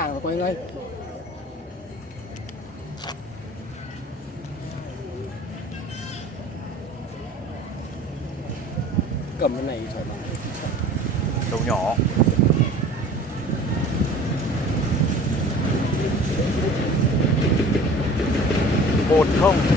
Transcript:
Hàng quay ngay. Cầm cái này thoải mái. Đầu nhỏ. Một không.